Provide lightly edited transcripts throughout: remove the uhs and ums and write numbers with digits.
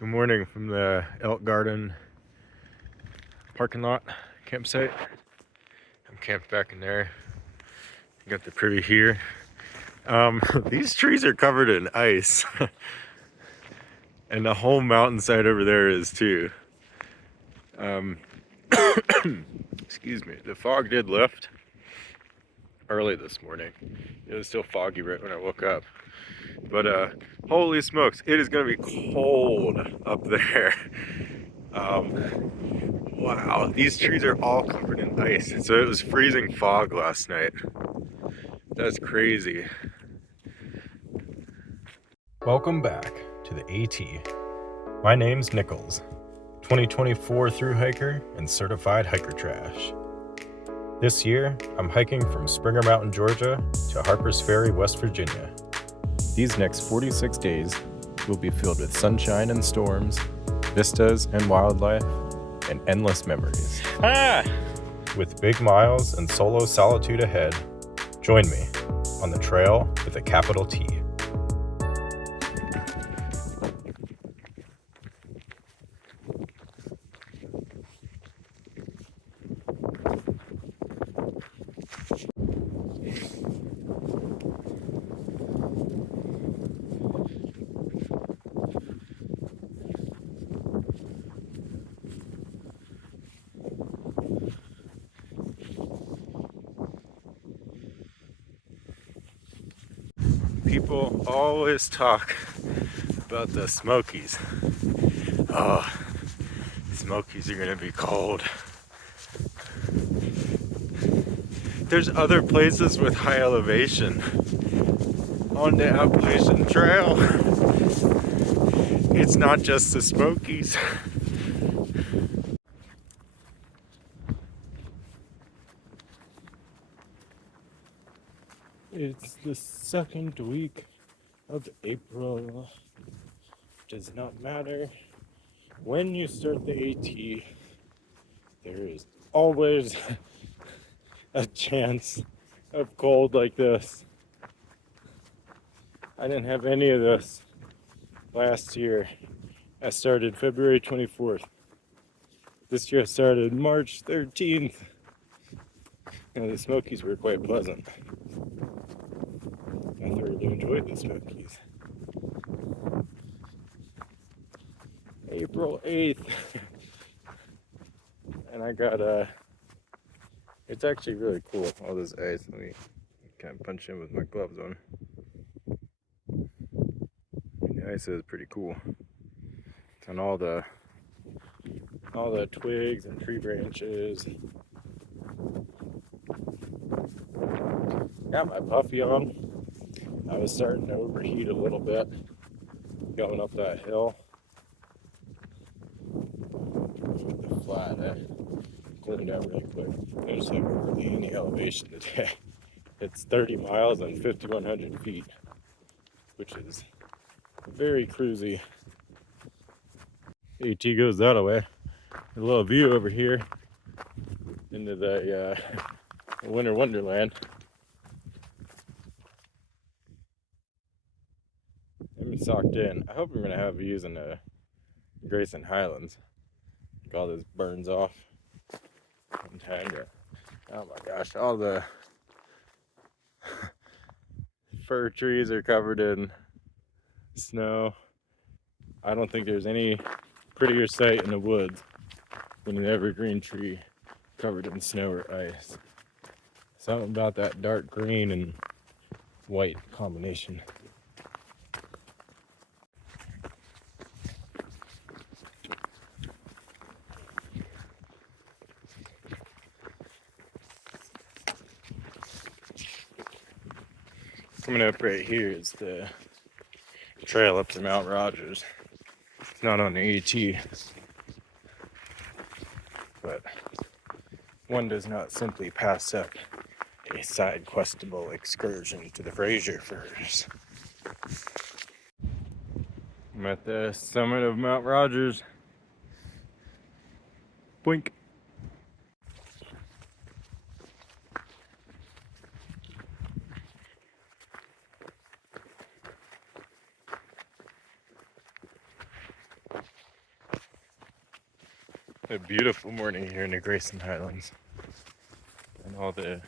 Good morning from the Elk Garden parking lot campsite. I'm camped back in there. Got the privy here. These trees are covered in ice. And the whole mountainside over there is too. Excuse me. The fog did lift early this morning. It was still foggy right when I woke up. But holy smokes, it is gonna be cold up there. Wow, these trees are all covered in ice. So it was freezing fog last night. That's crazy. Welcome back to the AT. My name's Nichols, 2024 thru hiker and certified hiker trash. This year, I'm hiking from Springer Mountain, Georgia to Harpers Ferry, West Virginia. These next 46 days will be filled with sunshine and storms, vistas and wildlife, and endless memories. With big miles and solo solitude ahead, join me on the trail with a capital T. People always talk about the Smokies. Oh, Smokies are gonna be cold. There's other places with high elevation on the Appalachian Trail. It's not just the Smokies. It's the second week of April. Does not matter when you start the AT, there is always a chance of cold like this. I didn't have any of this last year. I started February 24th. This year I started March 13th. And the Smokies were quite pleasant. I thoroughly enjoyed the Smokies. April 8th. And I got it's actually really cool, all this ice. Let me kind of punch in with my gloves on. The ice is pretty cool. It's on all the twigs and tree branches. Got my puffy on. I was starting to overheat a little bit going up that hill. The flat, cleaned out really quick. There's like hardly any elevation today. It's 30 miles and 5,100 feet, which is very cruisy. AT goes that way. A little view over here into the winter wonderland. I'm socked in. I hope I'm gonna have views in the Grayson Highlands. Like all this burns off. Oh my gosh, all the fir trees are covered in snow. I don't think there's any prettier sight in the woods than an evergreen tree covered in snow or ice. Something about that dark green and white combination. Coming up right here is the trail up to Mount Rogers. It's not on the AT, but one does not simply pass up a side questable excursion to the Fraser Firs. I'm at the summit of Mount Rogers. Boink. A beautiful morning here in the Grayson Highlands, and all the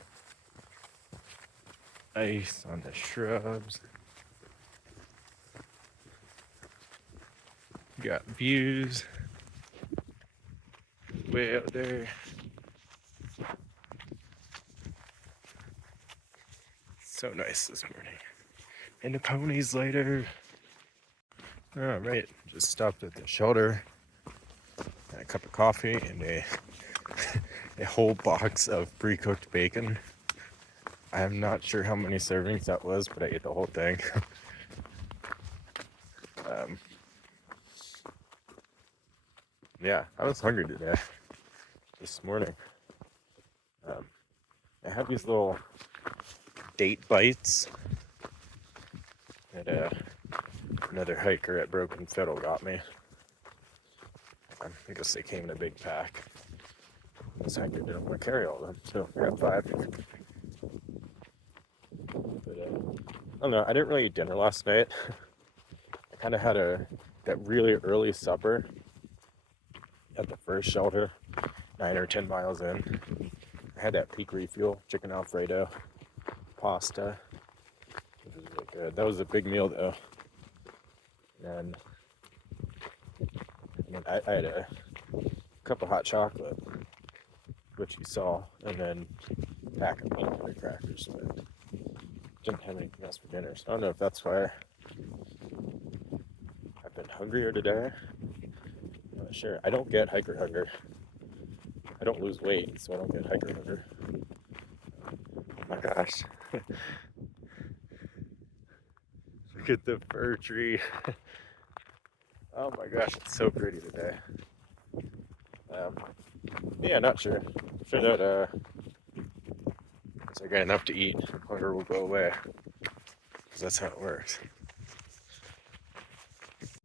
ice on the shrubs. You got views way out there. So nice this morning. And the ponies later. All right, just stopped at the shelter. Got a cup of coffee and a whole box of pre-cooked bacon. I'm not sure how many servings that was, but I ate the whole thing. Yeah, I was hungry today, this morning. I have these little date bites that another hiker at Broken Fiddle got me. I guess they came in a big pack. This hiker didn't want to carry all of them, so I got 5. But I don't know, I didn't really eat dinner last night. I kind of had that really early supper at the first shelter, 9 or 10 miles in. I had that peak refuel, chicken Alfredo, pasta, which was really good. That was a big meal though. And I had a cup of hot chocolate, which you saw, and then a pack of peanut butter crackers. But didn't have anything else for dinner, so I don't know if that's why I've been hungrier today. I'm not sure. I don't get hiker hunger. I don't lose weight, so I don't get hiker hunger. Oh my gosh. Look at the fir tree. Oh my gosh, it's so pretty today. Yeah, not sure. I'm sure that once I get enough to eat, hunger will go away. Because that's how it works.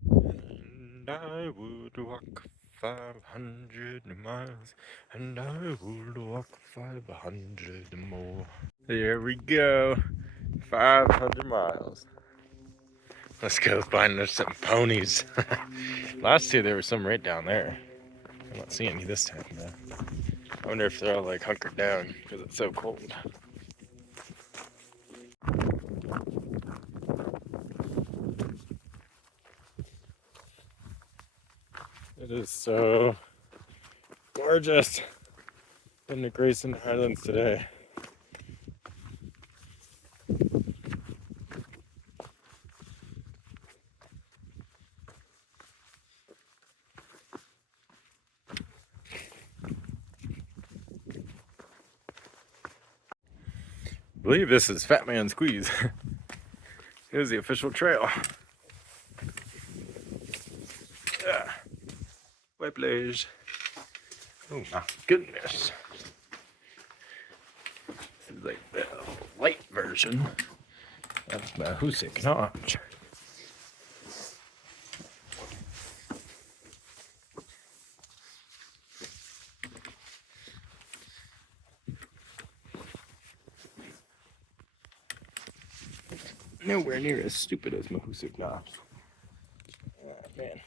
And I would walk 500 miles, and I would walk 500 more. There we go. 500 miles. Let's go find us some ponies. Last year there was some right down there. I'm not seeing any this time though. I wonder if they're all like hunkered down because it's so cold. It is so gorgeous in the Grayson Highlands today. I believe this is Fat Man Squeeze. Here's the official trail. Yeah. Whiplash. Oh my goodness. This is like the light version of Mahoosuc Notch. Nowhere near as stupid as Mahoosuc Notch. Man,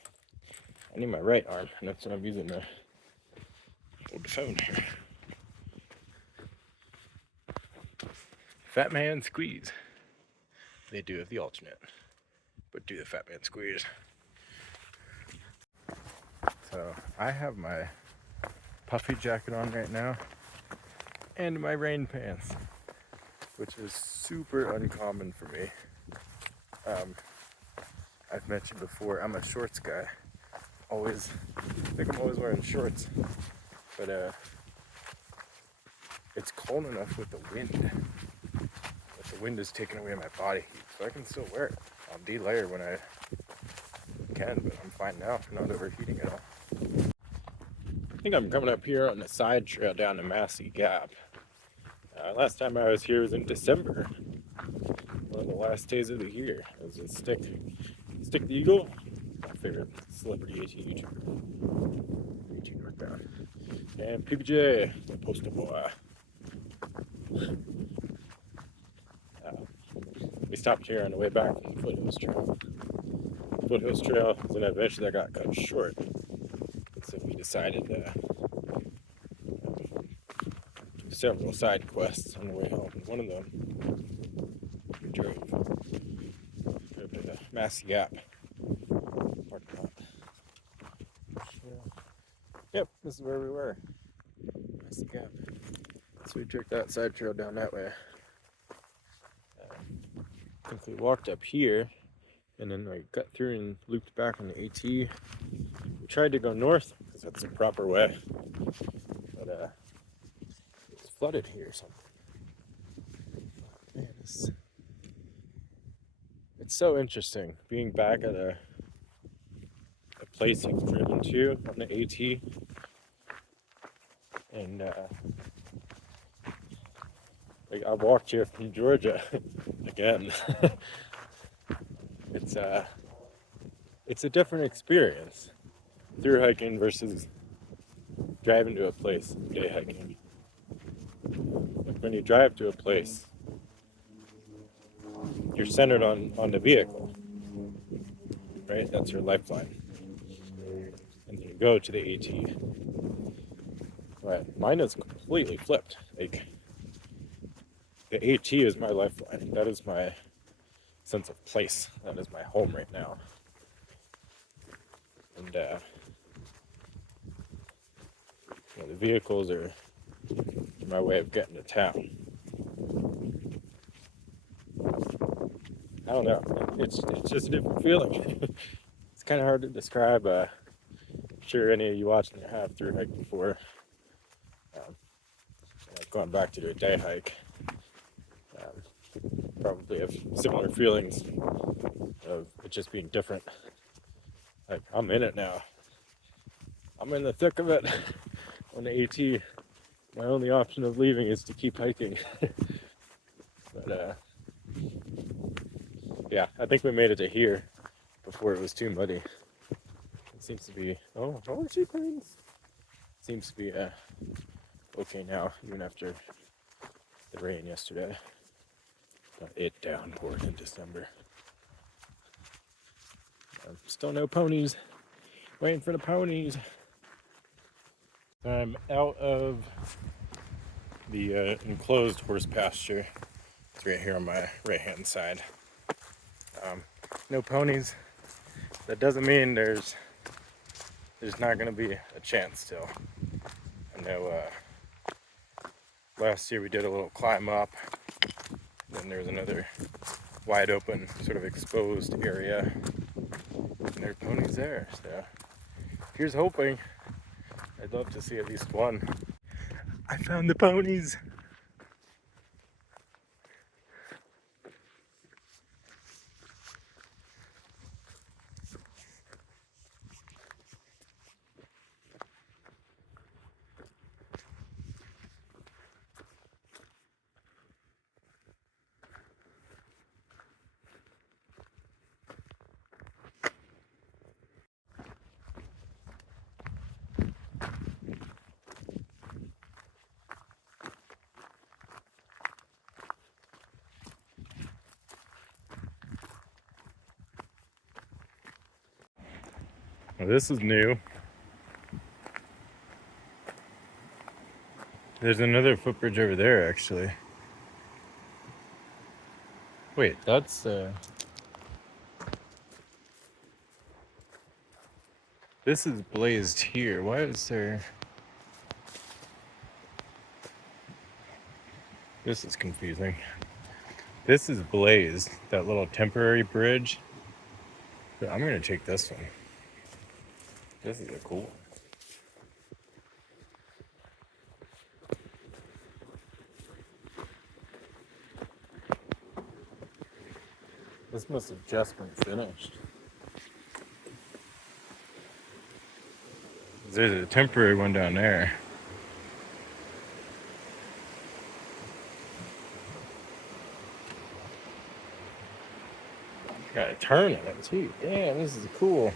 I need my right arm, and that's what I'm using to hold the phone here. Fat Man Squeeze. They do have the alternate, but do the Fat Man Squeeze. So I have my puffy jacket on right now, and my rain pants, which is super uncommon for me. I've mentioned before, I'm a shorts guy. I think I'm always wearing shorts, but it's cold enough with the wind that the wind is taking away my body heat, so I can still wear it. I'll de-layer when I can, but I'm fine now. I'm not overheating at all. I think I'm coming up here on the side trail down to Swatara Gap. Last time I was here was in December, one of the last days of the year. It was a Stick the Eagle, my favorite celebrity AT YouTuber. AT Northbound. And PBJ, the poster boy. We stopped here on the way back from Foothills Trail. Foothills Trail is an adventure that got cut short. So we decided to do several side quests on the way home. And one of them, we drove to the Massey Gap parking lot. Yep, this is where we were. Massey Gap. So we took that side trail down that way. I think we walked up here and then we cut through and looped back on the AT. We tried to go north because that's the proper way, but it's flooded here or something. Man, it's so interesting being back at a place you've driven to on the AT, and like I walked here from Georgia again. It's a different experience through hiking versus driving to a place day hiking. Like when you drive to a place, you're centered on the vehicle, right? That's your lifeline. And then you go to the AT. Right, mine is completely flipped. Like the AT is my lifeline. That is my sense of place. That is my home right now. And the vehicles are my way of getting to town. I don't know. It's just a different feeling. It's kind of hard to describe. I'm sure any of you watching it have through hike before. Going back to do a day hike, probably have similar feelings of it just being different. Like I'm in it now. I'm in the thick of it on the AT. My only option of leaving is to keep hiking. But yeah, I think we made it to here before it was too muddy. It seems to be, oh, seaplanes. Seems to be okay now, even after the rain yesterday. But it downpoured in December. Still no ponies. Waiting for the ponies. I'm out of the enclosed horse pasture. It's right here on my right hand side. No ponies. That doesn't mean there's not going to be a chance still. I know last year we did a little climb up. Then there's another wide open, sort of exposed area. And there are ponies there. So here's hoping. I'd love to see at least one. I found the ponies. Well, this is new. There's another footbridge over there, actually. Wait, that's this is blazed here. Why is there? This is confusing. This is blazed, that little temporary bridge. But I'm gonna take this one. This is a cool one. This must have just been finished. There's a temporary one down there. Got a turn in it too. Damn, this is cool.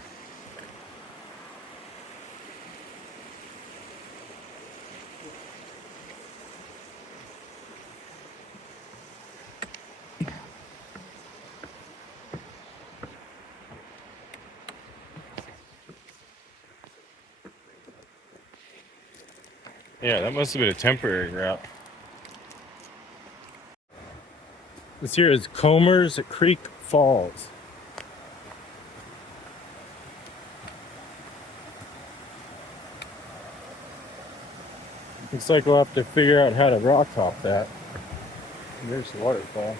Yeah, that must have been a temporary route. This here is Comer's Creek Falls. Looks like we'll have to figure out how to rock top that. And there's the waterfall.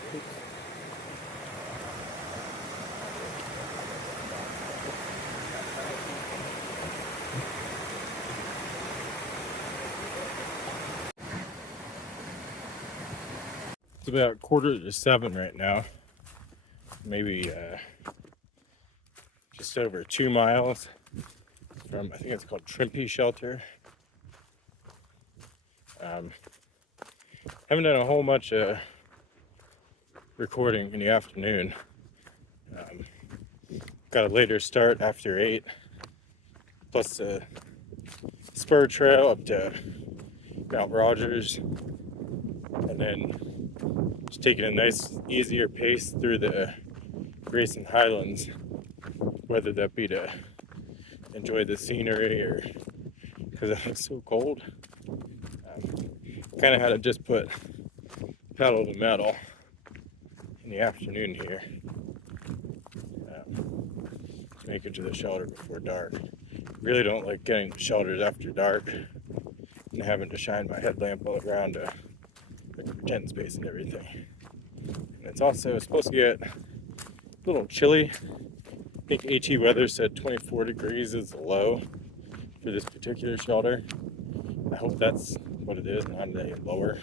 It's about 6:45 right now. Maybe just over 2 miles from, I think it's called Gentian Shelter. Haven't done a whole bunch of recording in the afternoon. Got a later start after 8, plus a spur trail up to Mount Rogers, and then just taking a nice, easier pace through the Grayson Highlands, whether that be to enjoy the scenery or because it was so cold. Kind of had to just put pedal to metal in the afternoon here to make it to the shelter before dark. Really don't like getting to shelters after dark and having to shine my headlamp all around to like the tent space and everything. And it's also supposed to get a little chilly. I think HE weather said 24 degrees is the low for this particular shelter. I hope that's what it is, not any lower,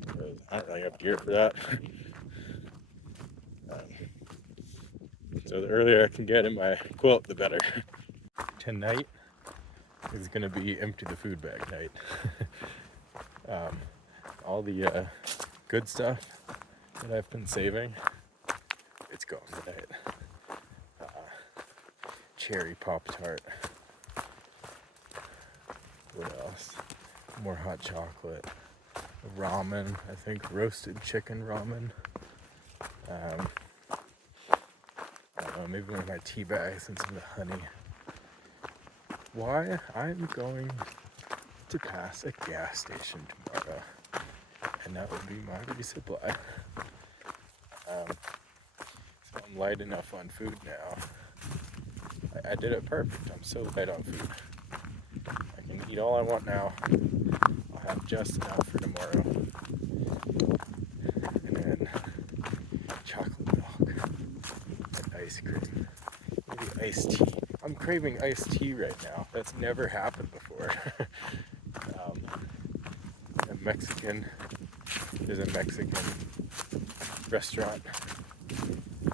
because I don't really have gear for that. So the earlier I can get in my quilt, the better. Tonight is going to be empty the food bag night. All the good stuff that I've been saving, it's gone tonight. Cherry Pop-Tart. What else? More hot chocolate. Ramen, I think roasted chicken ramen. I don't know, maybe one of my tea bags and some of the honey. Why? I'm going to pass a gas station tomorrow, and that would be my resupply. So I'm light enough on food now. I did it perfect. I'm so light on food. I can eat all I want now. I'll have just enough for tomorrow. And then chocolate milk and ice cream. Maybe iced tea. I'm craving iced tea right now. That's never happened before. There's a Mexican restaurant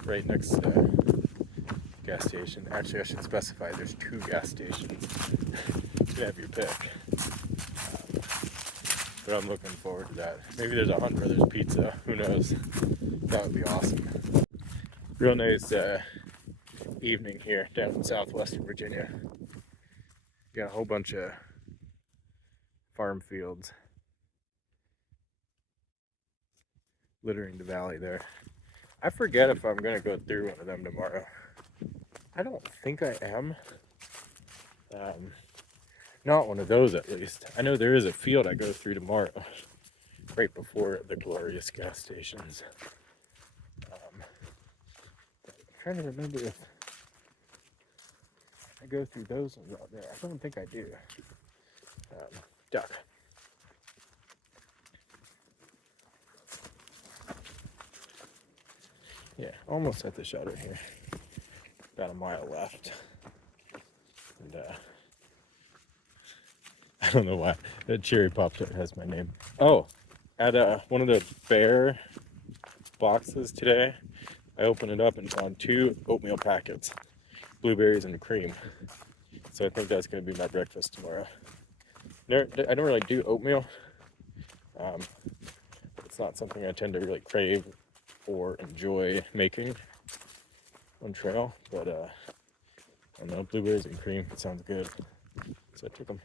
right next to the gas station. Actually, I should specify there's 2 gas stations. You can have your pick. But I'm looking forward to that. Maybe there's a Hunt Brothers Pizza. Who knows? That would be awesome. Real nice evening here down in southwestern Virginia. Got a whole bunch of farm fields littering the valley there. I forget if I'm gonna go through one of them tomorrow. I don't think I am. Not one of those, at least. I know there is a field I go through tomorrow, right before the glorious gas stations. I'm trying to remember if I go through those ones out there. I don't think I do. Duck. Yeah, almost at the shelter here. About a mile left. And I don't know why that cherry Pop-Tart has my name. Oh, at one of the bear boxes today, I opened it up and found 2 oatmeal packets, blueberries and cream. So I think that's going to be my breakfast tomorrow. I don't really do oatmeal. It's not something I tend to really crave or enjoy making on trail, but I don't know, blueberries and cream, it sounds good. So I took them.